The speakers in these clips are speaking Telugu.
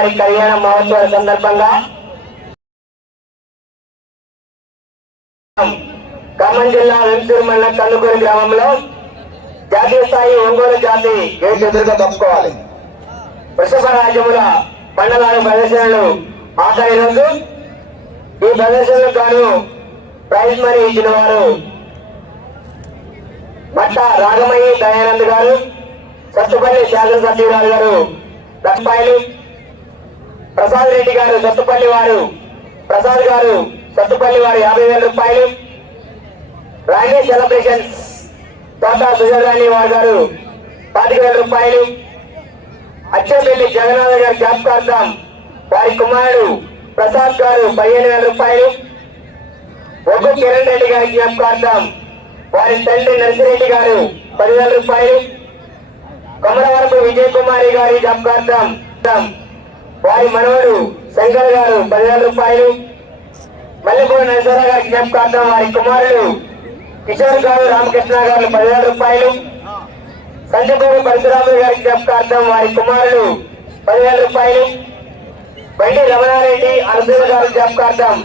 స్వామి వారి కళ్యాణ మహోత్సవ సందర్భంగా ఖమ్మం జిల్లా వెంకటూరు మండలం కందుకూరు గ్రామంలో జాతీయ స్థాయి ఒంగోలు జాతి గేట్ ఎదురుగా తప్పుకోవాలి. వృషభ రాజ్యముల మండలాల ప్రదర్శనలు ఆఖరి రోజు ఈ ప్రదర్శనలకు గాను ప్రైజ్ మనీ ఇచ్చిన వారు భట్ట రాగమయ్యి దయానంద్ గారు సత్తుపల్లి శాసనసభ్యురాలు గారు రూపాయలు ప్రసాద్ రెడ్డి గారు సత్తుపల్లి వారు. ప్రసాద్ గారు సత్తుపల్లి వారు యాభై వేల రూపాయలు. రాణి సెలబ్రేషన్స్. తోట సుజరాణి వారు గారు పాతిక వేల రూపాయలు. అచ్చంపల్లి జగన్నాథ్ గారి జ్ఞాపకార్థం వారి కుమారుడు ప్రసాద్ గారు పదిహేను వేల రూపాయలు. ఒగ్గు కిరణ్ రెడ్డి గారి జ్ఞాపకార్థం వారి తండ్రి నర్సిరెడ్డి గారు పదివేల రూపాయలు. కొమరవరపు విజయ్ కుమారి గారి జ్ఞాపకార్థం వారి మనవడు శంకర్ గారు పదివేల రూపాయలు. మల్లెపూడి నరసరావు గారి జ్ఞాపకార్థం వారి కుమారుడు కిషోర్ గారు రామకృష్ణ గారు పదివేల రూపాయలు. సంజపూడి పరశురాములు గారి జ్ఞాపకార్థం వారి కుమారుడు పదివేల రూపాయలు. బండి రమణారెడ్డి అనసూయ గారు జ్ఞాపకార్థం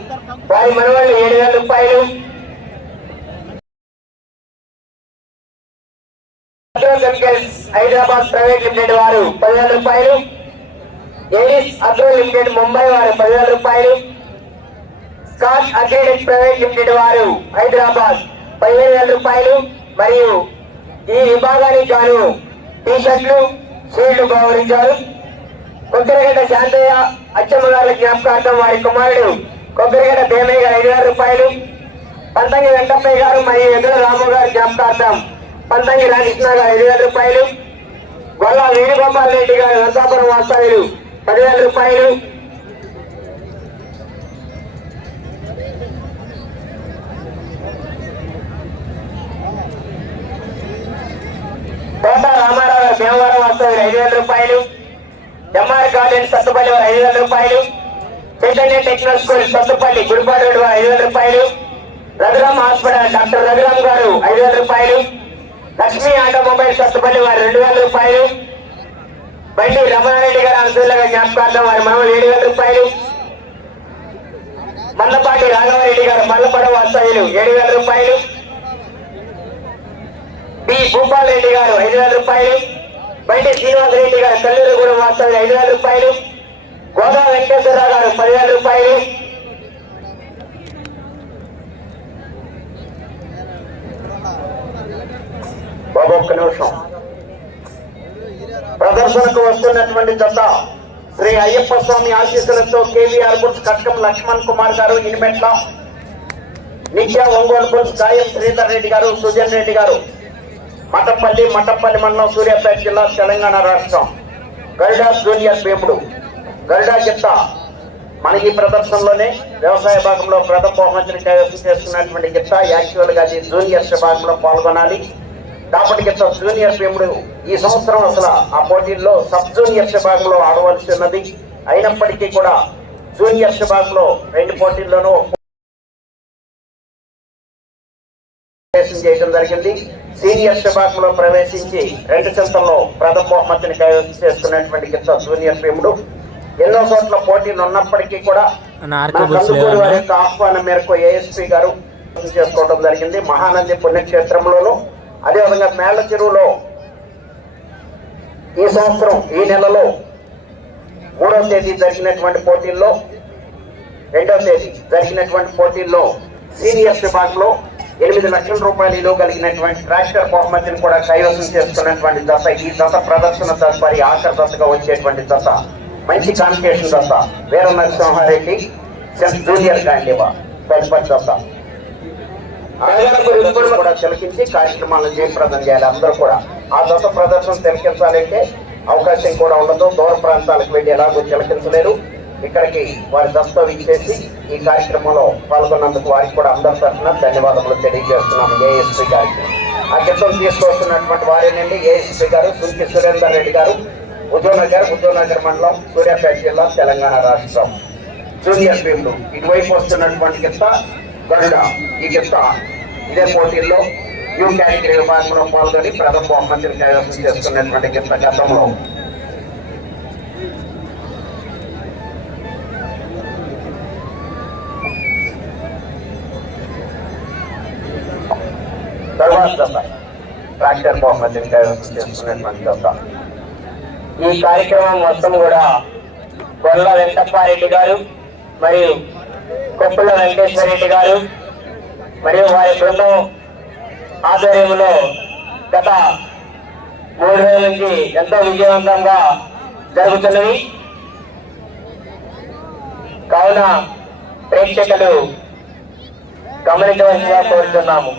వారి మనవాళ్ళు ఏడు వేల రూపాయలు. హైదరాబాద్ ప్రైవేట్ లిమిటెడ్ వారు పదివేల రూపాయలు. ఏడిస్ అగ్రో లిమిటెడ్ ముంబై వారు పదివేల రూపాయలు. స్కాచ్ అగ్రేడెడ్ ప్రైవేట్ లిమిటెడ్ వారు హైదరాబాద్ పదిహేను వేల రూపాయలు. మరియు ఈ విభాగానికి గాను టీ షర్ట్లు షీల్డ్లు గౌరవించారు. కొబ్బరిగడ్డ శాంతయ్య అచ్చమ్మగారుల జ్ఞాపకార్థం వారి కుమారుడు కొబ్బరిగడ్డ భీమయ్య గారు ఐదు వేల రూపాయలు. పంతంగి వెంకప్పయ్య గారు మరియు ఎదురు రాము గారి జ్ఞాపకార్థం పంతంగి రామకృష్ణ గారు ఐదు వేల రూపాయలు. గొల్ల వేణుగోపాల్ రెడ్డి గారు నరసాపురం వాస్తవ్యులు పదివేల రూపాయలు. కోట రామారావు భీమవరం వాస్తవ్యులు ఐదు వేల రూపాయలు. ఎంఆర్ గార్డెన్ సత్తుపల్లి వారు ఐదు వేల రూపాయలు. Chaitanya technical school Sathupalli Gudipadu road వారు ఐదు వేల రూపాయలు. రఘురామ్ హాస్పిటల్ డాక్టర్ రఘురామ్ గారు ఐదు వేల రూపాయలు. లక్ష్మీ ఆటోమొబైల్ సత్తుపల్లి వారు రెండు బండి రమణారెడ్డి గారు అనుసూలుగా జ్ఞాపకార్థం వారి మనవలు ఏడు వేల రూపాయలు. మల్లపాటి రాఘవారెడ్డి గారు మల్లపడ వాస్తవ్యులు ఏడు వేల రూపాయలు. బి. భూపాల్ రెడ్డి గారు ఐదు వేల రూపాయలు. బండి శ్రీనివాస్ రెడ్డి గారు కల్లూరుగూడెం వాస్తవ్యులు ఐదు వేల రూపాయలు. గోదా వెంకటేశ్వరరావు గారు పదివేల రూపాయలు. బాబు ఒక్క నిమిషం. ప్రదర్శనకు వస్తున్నటువంటి జత శ్రీ అయ్యప్ప స్వామి ఆశీస్సులతో కేవీఆర్ బుల్స్ కట్కం లక్ష్మణ్ కుమార్ గారు ఇనిమెట్ల నిత్య ఒంగోలు బుల్స్ గాయం శ్రీధర్ రెడ్డి గారు సుజన్ రెడ్డి గారు మటపల్లి మటపల్లి మండలం సూర్యాపేట జిల్లా తెలంగాణ రాష్ట్రం. గరుడా జూనియర్ భీముడు గరుడా చిత్త. మన ఈ ప్రదర్శనలోనే వ్యవసాయ భాగంలో ప్రథమ బహుమతిని కైవసం చేస్తున్నటువంటి గిత్త యాక్చువల్గా అది జూనియర్స్ భాగంలో పాల్గొనాలి. కాబట్టి గిత్త జూనియర్ భీముడు ఈ సంవత్సరం అసలు ఆ పోటీల్లో సబ్ జూనియర్స్ భాగంలో ఆడవలసి ఉన్నది అయినప్పటికీ కూడా జూనియర్స్ భాగంలో రెండు పోటీల్లోనూ ప్రవేశం చేయడం జరిగింది. సీనియర్ విభాగంలో ప్రవేశించి రెండు చెంతల్లో ప్రథమ బహుమతిని కైవసం చేసుకున్నటువంటి గిత్త జూనియర్ భీముడు ఎన్నో చోట్ల పోటీలు ఉన్నప్పటికీ కూడా కందుకూరు వారి యొక్క ఆహ్వానం మేరకు ఏఎస్పీ గారు చేసుకోవడం జరిగింది. మహానంది పుణ్యక్షేత్రంలోను అదేవిధంగా మేళ్ళ చెరువులో ఈ సంవత్సరం ఈ నెలలో మూడవ తేదీ జరిగినటువంటి పోటీల్లో రెండవ తేదీ జరిగినటువంటి పోటీల్లో సీనియర్స్ విభాగంలో ఎనిమిది లక్షల రూపాయలు విలువ కలిగినటువంటి ట్రాక్టర్ బహుమతిని కూడా కైవసం చేసుకున్నటువంటి దశ. ఈ దశ ప్రదర్శన దశ మరి ఆఖరి దశగా వచ్చేటువంటి దశ. మంచి కాంపిటీషన్ దశ. వీర నరసింహారెడ్డి జూనియర్ గాంధీవా తదుపరి దశ. కూడా తిలకించి కార్యక్రమాలను జయప్రదం చేయాలి అందరూ కూడా. ఆ దశ ప్రదర్శన తిలకించాలంటే అవకాశం కూడా ఉండదు. దూర ప్రాంతాలకు వెళ్ళి ఎలాగో తిలకించలేరు. ఇక్కడికి వారి దశతో ఇచ్చేసి ఈ కార్యక్రమంలో పాల్గొన్నందుకు వారికి కూడా అందరి తరఫున ధన్యవాదములు తెలియజేస్తున్నాము. ఏఎస్పీ గారికి. ఆ గిత్తం తీసుకొస్తున్నటువంటి వారేనండి. ఏఎస్పీ గారు సుంకి సురేందర్ రెడ్డి గారు ఉద్యోగనగర్ ఉద్యోగనగర్ మండలం సూర్యాపేట జిల్లా తెలంగాణ రాష్ట్రం. జూనియర్ భీములు ఇటువైపు వస్తున్నటువంటి గిత్త గరుడ ఈ యొక్క ఇదే పోటీల్లో యూ కేటగిరీ విభాగంలో పాల్గొని ప్రథమ బహుమతిని కైవసం చేస్తున్నటువంటి కింద గతంలో ట్రాక్టర్ బహుమతిని కైవసం చేస్తున్నటువంటి గత ఈ కార్యక్రమం మొత్తం కూడా గొల్ల వెంకప్పారెడ్డి గారు మరియు కొప్పుల వెంకటేశ్వర రెడ్డి గారు మరియు వారి బృందం ఆధ్వర్యంలో గత మూడు రోజుల నుంచి ఎంతో విజయవంతంగా జరుగుతున్నవి కావున ప్రేక్షకులు గమనించవలసిందిగా కోరుతున్నాము.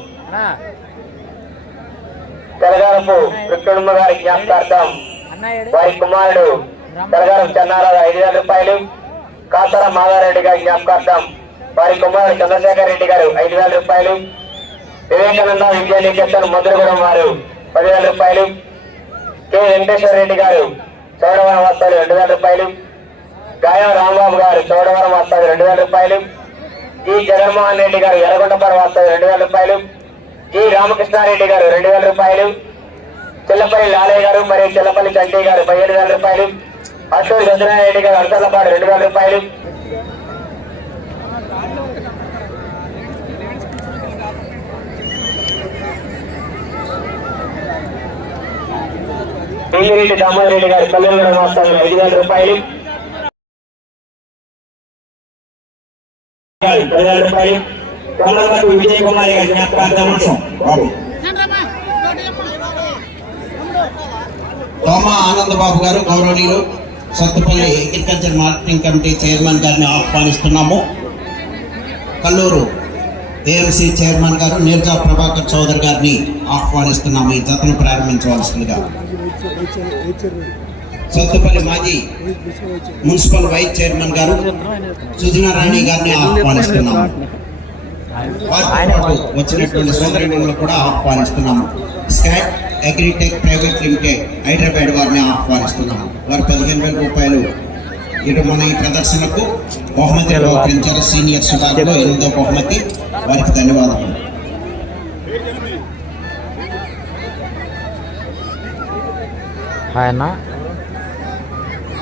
తెలగారపు కృష్ణమ్మ గారి జ్ఞాపకార్థం వారి కుమారుడు తెలగారపు చెన్నారావు ఐదు వేల రూపాయలు. కాసర మాధారెడ్డి గారి జ్ఞాపకార్థం వారి కుమారు చంద్రశేఖర్ రెడ్డి గారు ఐదు వేల రూపాయలు వివేకానంద విద్యా నికేతన్ మధురగూడెం వారు పదివేల రూపాయలు కె వెంకటేశ్వర రెడ్డి గారు చౌడవరం వస్తారు రెండు వేల రూపాయలు గాయం రాంబాబు గారు చౌడవరం వస్తారు రెండు వేల రూపాయలు జి జగన్మోహన్ రెడ్డి గారు ఎర్రగొండపర వస్తారు రెండు వేల రూపాయలు జి రామకృష్ణారెడ్డి గారు రెండు వేల రూపాయలు చిల్లపల్లి లాలయ్య గారు మరియు చిల్లపల్లి చంటి గారు పదిహేను వేల రూపాయలు అశోక్ సత్యనారాయణ గారు అరసలపాడు రెండు వేల రూపాయలు పింగిరెడ్డి దామోదర్ రెడ్డి గారు కల్లూరు మాస్టర్ ఐదు వేల రూపాయలు. పదివేల రూపాయలు. కమలపాటి విజయ్ కుమార్ గారి జ్ఞాపకార్థం బాబు. తోమ ఆనందబాబు గారు గౌరవనీయులు Sathupalli agriculture marketing committee chairman గారిని ఆహ్వానిస్తున్నాము. కల్లూరు ఏఎంసీ చైర్మన్ గారు నీర్జా ప్రభాకర్ చౌదరి గారిని ఆహ్వానిస్తున్నాము. ఈ జతను ప్రారంభించవలసిందిగా. సత్తుపల్లి మాజీ మున్సిపల్ వైస్ చైర్మన్ గారు సుజనారాణి గారిని ఆహ్వానిస్తున్నాము. వారితో వచ్చినటువంటి సోదరులను కూడా ఆహ్వానిస్తున్నాము. Scott agritech private limited Hyderabad వారిని ఆహ్వానిస్తున్నాము. వారు పదిహేను వేల రూపాయలు ఇటు మన ఈ ప్రదర్శనకు బహుమతి సీనియర్ సుధాకర్లో ఎనిమిదో బహుమతి. వారికి ధన్యవాదాలు హాయ్ అన్న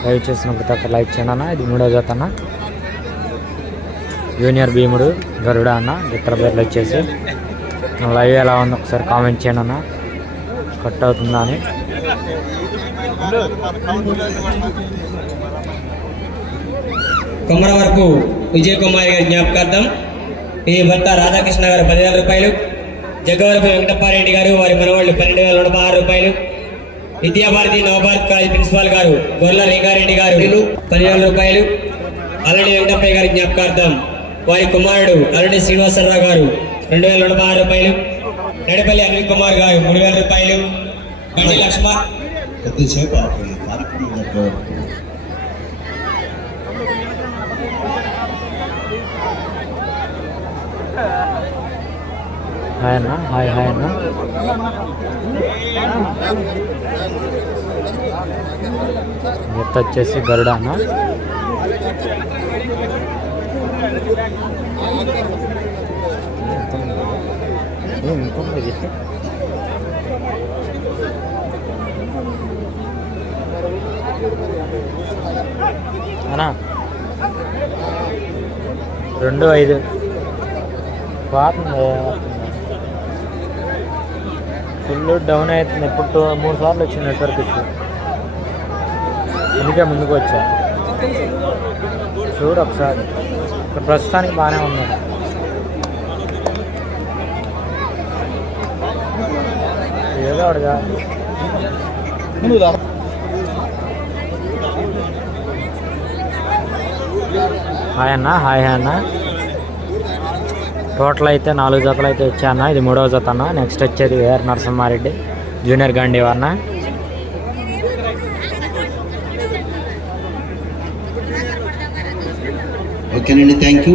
లైవ్ చేసిన ప్రతి ఒక్క లైక్ చేయండి అన్న. ఇది మూడో జత అన్న. జూనియర్ భీముడు గరుడ అన్న. ఇతర పేర్లు వచ్చేసి. లైవ్ ఎలా ఉందో ఒకసారి కామెంట్ చేయండి అన్న. కట్ అవుతుందా అని. కొమ్మర వరకు విజయ్ కుమార్ గారి జ్ఞాపకార్థం ఈ భర్త రాధాకృష్ణ గారు పదివేల రూపాయలు జగవరపు వెంకటప్పారెడ్డి గారు వారి మనవాళ్ళు పన్నెండు వేల నూట ఆరు రూపాయలు విద్యాభారతి నవభారత్ కాలేజ్ ప్రిన్సిపాల్ గారు గొర్ల రేఖారెడ్డి గారు పదివేల రూపాయలు. అల్లడి వెంకటప్పయ్య గారి జ్ఞాపకార్థం వారి కుమారుడు అల్లడి శ్రీనివాసరావు గారు రెండు వేల నూట పదహారు రూపాయలు. నడిపల్లి అనిల్ కుమార్ గారు మూడు వేల రూపాయలు. బండి లక్ష్మ కొద్దిసేపు ఆపు ఈ కార్యక్రమంలో హాయ్ అన్న హాయ్ హాయ్ అన్న. ఎత్త వచ్చేసి గరుడ అన్న. ఏం అన్నా. రెండు ఐదు. పోతుంది ఫుల్ డౌన్ అవుతుంది ఎప్పుడు మూడు సార్లు వచ్చింది నెట్వర్క్ ఇష్యూ అందుకే ముందుకు వచ్చా. చూడు ఒకసారి. ఇప్పుడు ప్రస్తుతానికి బాగానే ఉంది ఏదో అడగా. హాయ్ అన్న హాయ్ హాయ్ అన్న. టోటల్ అయితే నాలుగు జతలు అయితే వచ్చాయన్న. ఇది మూడవ జత అన్న. నెక్స్ట్ వచ్చేది వేఆర్ నరసింహారెడ్డి జూనియర్ గండి అన్న ఓకేనండి థ్యాంక్ యూ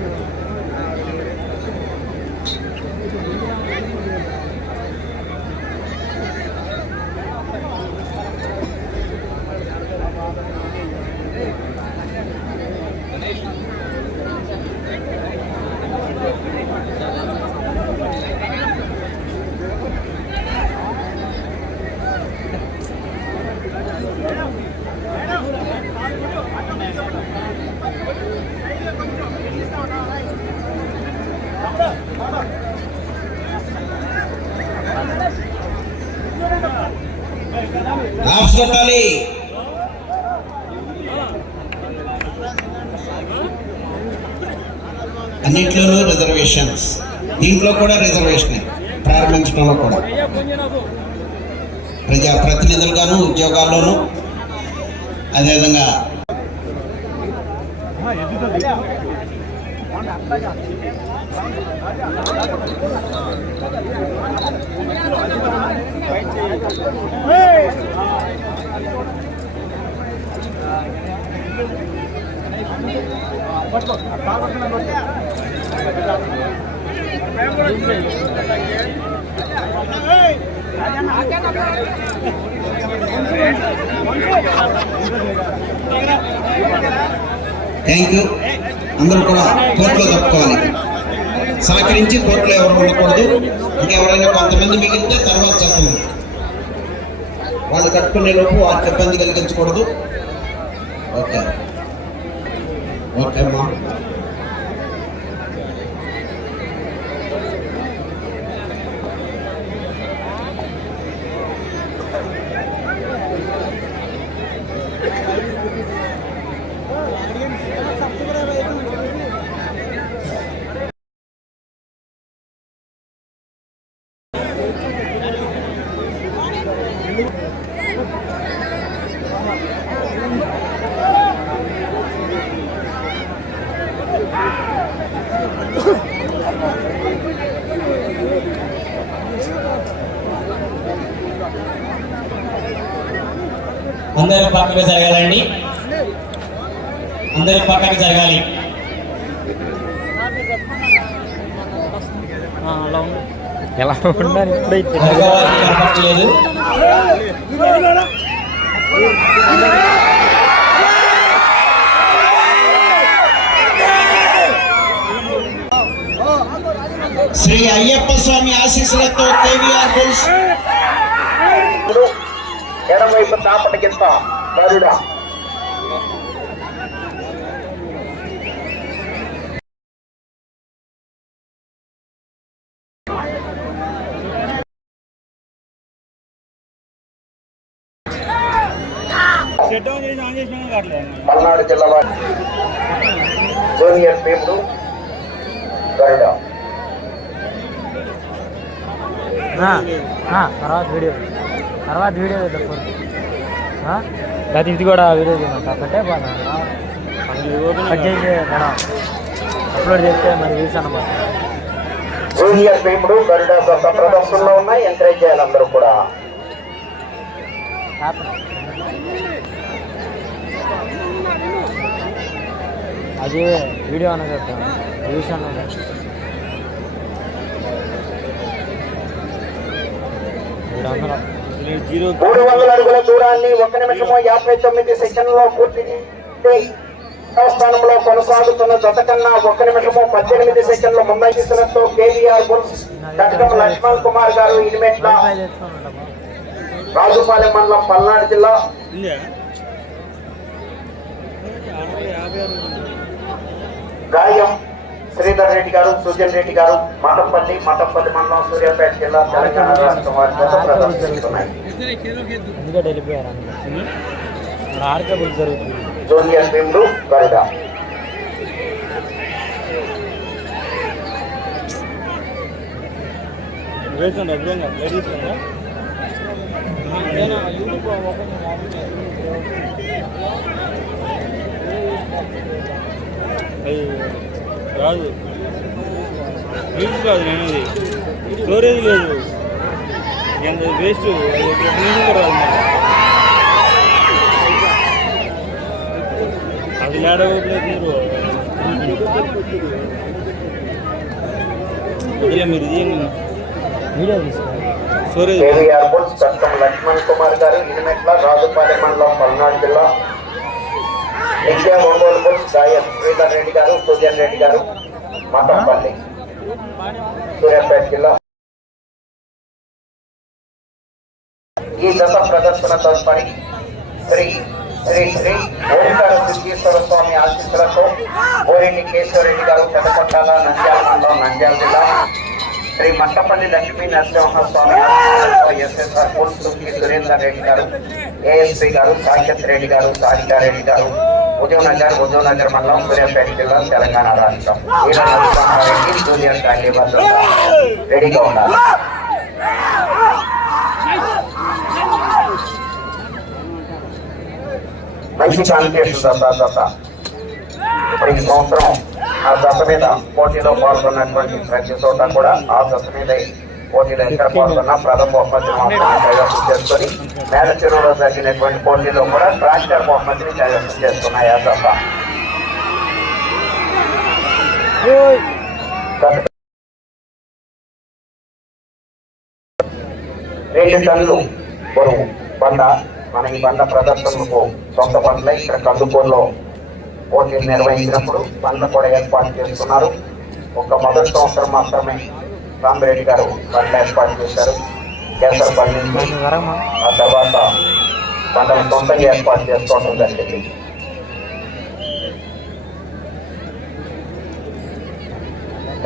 లాప్స్ కొట్టాలి అన్నింటిలోనూ రిజర్వేషన్స్ దీంట్లో కూడా రిజర్వేషన్ ప్రారంభించడంలో కూడా. ప్రజాప్రతినిధులుగాను ఉద్యోగాల్లోనూ అదేవిధంగా థ్యాంక్ యూ అందరూ కూడా కోర్టులో తప్పుకోవాలి సహకరించి కోర్టులో ఎవరు ఉండకూడదు. ఇంకెవరైనా కొంతమంది మిగిలితే తర్వాత చట్టం వాళ్ళు కట్టుకునే లోపు వారికి ఇబ్బంది కలిగించకూడదు. ఓకే. ఓకే అమ్మా అందరూ పక్కకు జరగాలండి. అందరూ పక్కకు జరగాలి. ఎలా ఉండాలి? కనపడలేదు శ్రీ అయ్యప్ప స్వామి ఆశీస్సులతో కేవీఆర్ బుల్స్ ఎడమవైపు చాపట కింద. గరుడ పల్నాడు జిల్లా వారి జూనియర్ భీముడు గరుడ ఆ, ఆ, తర్వాత వీడియో తర్వాత వీడియో చేద్దాం ఫోన్ లేకపోతే ఇది కూడా వీడియో చేయమంట ఒకటే కట్ చేసి అప్లోడ్ చేస్తే మరి వ్యూస్ అన్నమాట. జూనియర్ భీముడు గరుడ సొంత ప్రదర్శనలో ఉన్నాయి ఎంకరేజ్ చేయాలి అందరూ కూడా. అది వీడియో చెప్తాను వ్యూస్ అన్నది ఏడు వందలు. మూడు వందల అడుగుల దూరాన్ని ఒక నిమిషము యాభై తొమ్మిది సెకండ్లో పూర్తి స్థానంలో కొనసాగుతున్న జత కన్నా ఒక నిమిషము పద్దెనిమిది సెకండ్లు ముందంకిస్తున్నతో కేవీఆర్ బుల్స్ కటకం లక్ష్మణ్ కుమార్ గారు ఇనిమెట్ల. రాజుపాలెం మండలం పల్నాడు జిల్లా. గాయం శ్రీధర్ రెడ్డి గారు సుజన్ రెడ్డి గారు మఠంపల్లి మటంపల్లి మండలం సూర్యాపేట జిల్లా తెలంగాణ రాష్ట్రం వారి జత ప్రదర్శిస్తున్నాయి అందుకే రాదు రీల్స్ కాదు నేను అది స్టోరేజ్ లేదు ఎంత వేస్ట్ అది కూడా రాదు మరి. అది ఓపెన్ అవుతుంది వదిలే మీరు తీయండి వీడియో స్టోరేజ్ చట్టం లక్ష్మణ్ కుమార్ గారు ఇనిమెట్ల రాజుపాలెం మండలం పల్నాడు జిల్లా నిత్య ఒంగోలు బుల్స్ గాయన్ శ్రీధర్ రెడ్డి గారు సూర్యన్ రెడ్డి గారు మఠంపల్లి సూర్యాపేట జిల్లా ఈ దశ ప్రదర్శన తదుపరి శ్రీ శ్రీ శ్రీ ఓంకార సిద్ధేశ్వర స్వామి ఆశీస్సులతో ఓరెడ్డి కేశవరెడ్డి గారు పెదకొట్టాల నంద్యాల మండలం నంద్యాల జిల్లా శ్రీ మట్టపల్లి లక్ష్మీ నరసింహ స్వామి ఆశీస్సులతో ఎస్ఎస్ఆర్ పోలీసు సురేందర్ రెడ్డి గారు ఏఎస్పీ గారు సాకేత్ రెడ్డి గారు సారికారెడ్డి గారు ఉదయం నగర్ ఉదయం నగర్ మండలం సూర్యాపేట జిల్లా తెలంగాణ రాష్ట్రం ఈయన నరసింహారెడ్డి జూనియర్ శాండీ భద్రత రెడీగా ఉండాలి మంచి కాంపిటీషన్ దశ దశ మరి ఈ సంవత్సరం ఆ దశ మీద పోటీలో పాల్గొన్నటువంటి ప్రతి చోట కూడా ఆ దశ మీద పోటీలో ఎక్కడ పాల్గొన్నా ప్రథమ బహుమతిని మాత్రమే కైవసం చేసుకొని మేడ చెరువులో జరిగినటువంటి పోటీలో కూడా ట్రాక్టర్ బహుమతిని కైవసం దశ దశ రెండు టన్నులు బరువు బండ మన ఈ బండ ప్రదర్శనకు సొంత బండ్లే ఇక్కడ కందుకూరులో పోటీలు నిర్వహించినప్పుడు బండ్లు కూడా ఏర్పాటు చేస్తున్నారు. ఒక మొదటి సంవత్సరం మాత్రమే రామిరెడ్డి గారు బండ్లు ఏర్పాటు చేశారు. కేసరపల్లి నుంచి ఆ తర్వాత బండలు సొంతంగా ఏర్పాటు చేసుకోవడం జరిగింది.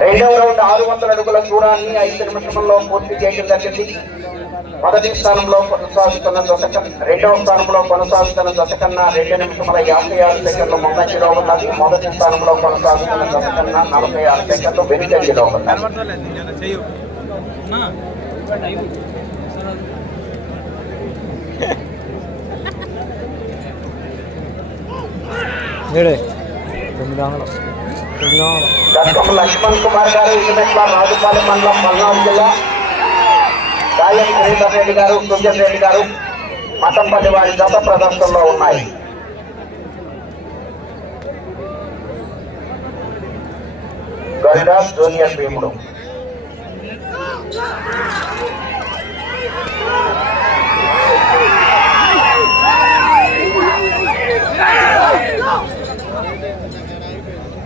రెండవ రౌండ్ ఆరు వందల అడుగుల దూరాన్ని ఐదు నిమిషంలో పూర్తి చేయడం జరిగింది. మొదటి స్థానంలో కొనసాగుతున్న దశకం రెండవ స్థానంలో కొనసాగుతున్న దశకన్నా రెండు నిమిషముల యాభై ఆరు సెకండ్లు ముందంజలో ఉన్నది. మొదటి స్థానంలో కొనసాగుతున్న దశకన్నా నలభై ఆరు సెకండ్లు వెనుకంజలో ఉన్నది. ఏడే? తొమ్మిది వందలు వస్తుంది డాక్టర్ లక్ష్మణ్ కుమార్ గారు ఇటుమెట్ల రాజుపాలెం మండలం పల్నాడు జిల్లా గాయం శ్రీధర్ రెడ్డి గారు సుజన్ రెడ్డి గారు మఠంపల్లి వారి గత ప్రదర్శనలో ఉన్నాయి గరుడాస్ జూనియర్ భీముడు Yeah!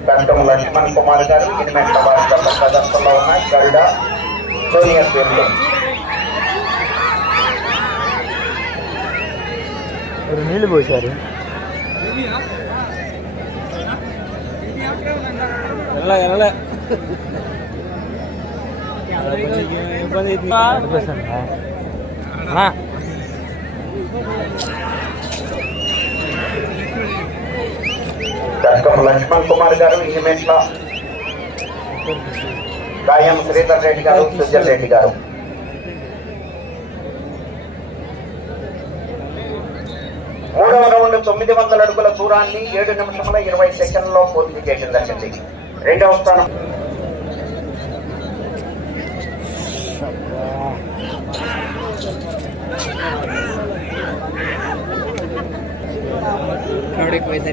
మఠంపల్లి దంతం లక్ష్మణ్ కుమార్ గారు ఇనిమెట్ల వారి జత ప్రదర్శనలో ఉన్నాయి గరుడ జూనియర్ భీముడు ఇప్పుడు నీళ్ళు పోసారు వెళ్ళ వెళ్ళ ఇబ్బంది అవుతుంది లక్ష్మణ్ కుమార్ గారు ఇనిమెట్ల గాయం శ్రీధర్ రెడ్డి గారు సుజన్ రెడ్డి గారు. మూడవ రౌండ్ తొమ్మిది వందల అడుగుల దూరాన్ని ఏడు నిమిషముల ఇరవై సెకండ్లో పూర్తి చేయడం జరిగింది రెండవ స్థానం. ఒక్కదోతే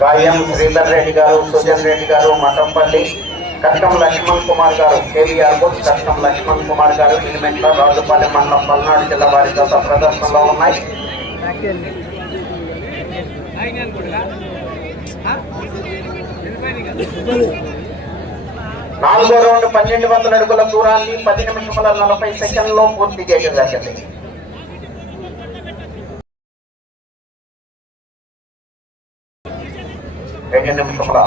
గాయం శ్రీధర్ రెడ్డి గారు సుజన్ రెడ్డి గారు మఠంపల్లి కష్టం లక్ష్మణ్ కుమార్ గారు కేవీఆర్ బోస్ కష్టం లక్ష్మణ్ కుమార్ గారు ఇలిమెంట్ల రాజుపల్లి మండలం పల్నాడు జిల్లా వారి గత ప్రదర్శనలో ఉన్నాయి. నాలుగో రౌండ్ పన్నెండు వందల అడుగుల దూరాన్ని పది నిమిషముల నలభై సెకండ్లో పూర్తి చేయడం జరిగింది రెండు నిమిషముల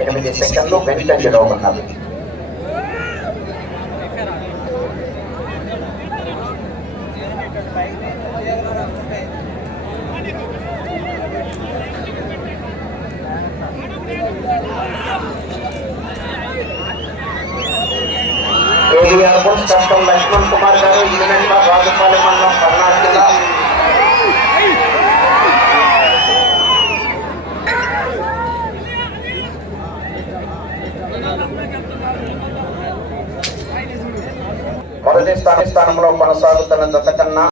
ఎనిమిది సెకండ్లు వెంటనే ఉన్నది కేవీఆర్ బోస్ కష్టం లక్ష్మణ్ కుమార్ గారు ఇలిమెంట్ల రాజుపాలెం మండలం పల్నాడు జిల్లా మొదటి స్థాన స్థానంలో కొనసాగుతున్న జత కన్నా